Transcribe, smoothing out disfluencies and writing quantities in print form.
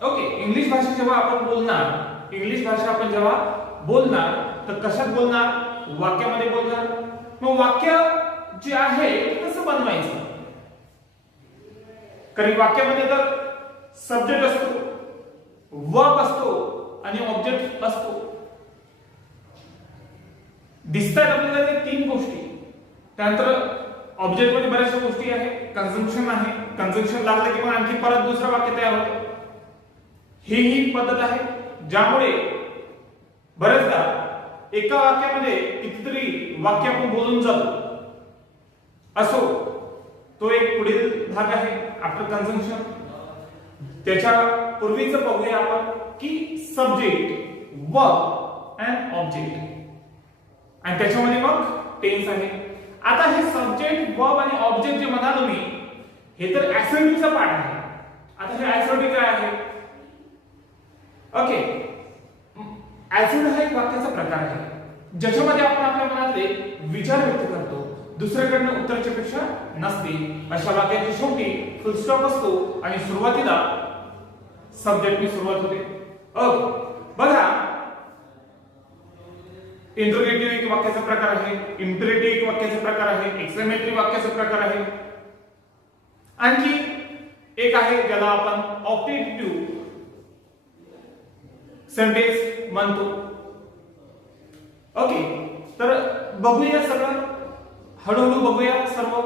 Okay, English भाषा जेव्हा आपण बोलणार, इंग्लिश भाषा आपण जेव्हा बोलणार तर कशात बोलणार? वाक्यामध्ये बोलणार. मग वाक्य जे आहे कसं बनवायचं? कारण वाक्यामध्ये तर सब्जेक्ट असतो, वर्ब असतो आणि ऑब्जेक्ट असतो. दिसतात आपल्याला ते तीन गोष्टी. त्यानंतर ऑब्जेक्ट मध्ये बऱ्याचशा गोष्टी आहेत. कंजंक्शन आहे, कंजंक्शन लागलं की मग आणखी परत दुसरं वाक्य तयार होतं. ही पद्धत आहे ज्यामुळे बरेचदा एका वाक्यामध्ये कितीतरी वाक्य आपण बोलून जातो. असो, तो एक पुढील भाग आहे आफ्टर कंजंक्शन. त्याच्या पूर्वीच बघूया आपण की सब्जेक्ट, वर्ब अँड ऑब्जेक्ट, आणि त्याच्यामध्ये मग टेन्स आहे. आता हे सब्जेक्ट, वर्ब आणि ऑब्जेक्ट जे म्हणालो मी, हे तर ऍक्टिव्हिटीचा पार्ट आहे. आता हे ऍक्टिव्हिटी काय आहे? ओके, ऍक्टिव्हिटी हा एक वाक्याचा प्रकार आहे ज्याच्यामध्ये आपण आपल्या मनातले विचार व्यक्त करतो. दुसऱ्याकडनं उत्तराची अपेक्षा नसते. अशा वाक्याची शेवटी फुल स्टॉप असतो आणि सुरुवातीला सब्जेक्टनी सुरुवात होते. ओके, बघा, इंट्रोगेटिव्ह एक वाक्याचा प्रकार आहे, इम्पेरेटिव्ह एक वाक्याचा प्रकार आहे, एक्सक्लेमेटरी वाक्याचा प्रकार आहे. आणखी एक आहे ज्याला आपण ऑप्टेटिव्ह सेंटेन्स म्हणतो. ओके, तर बघूया सगळं, हळूहळू बघूया सर्व.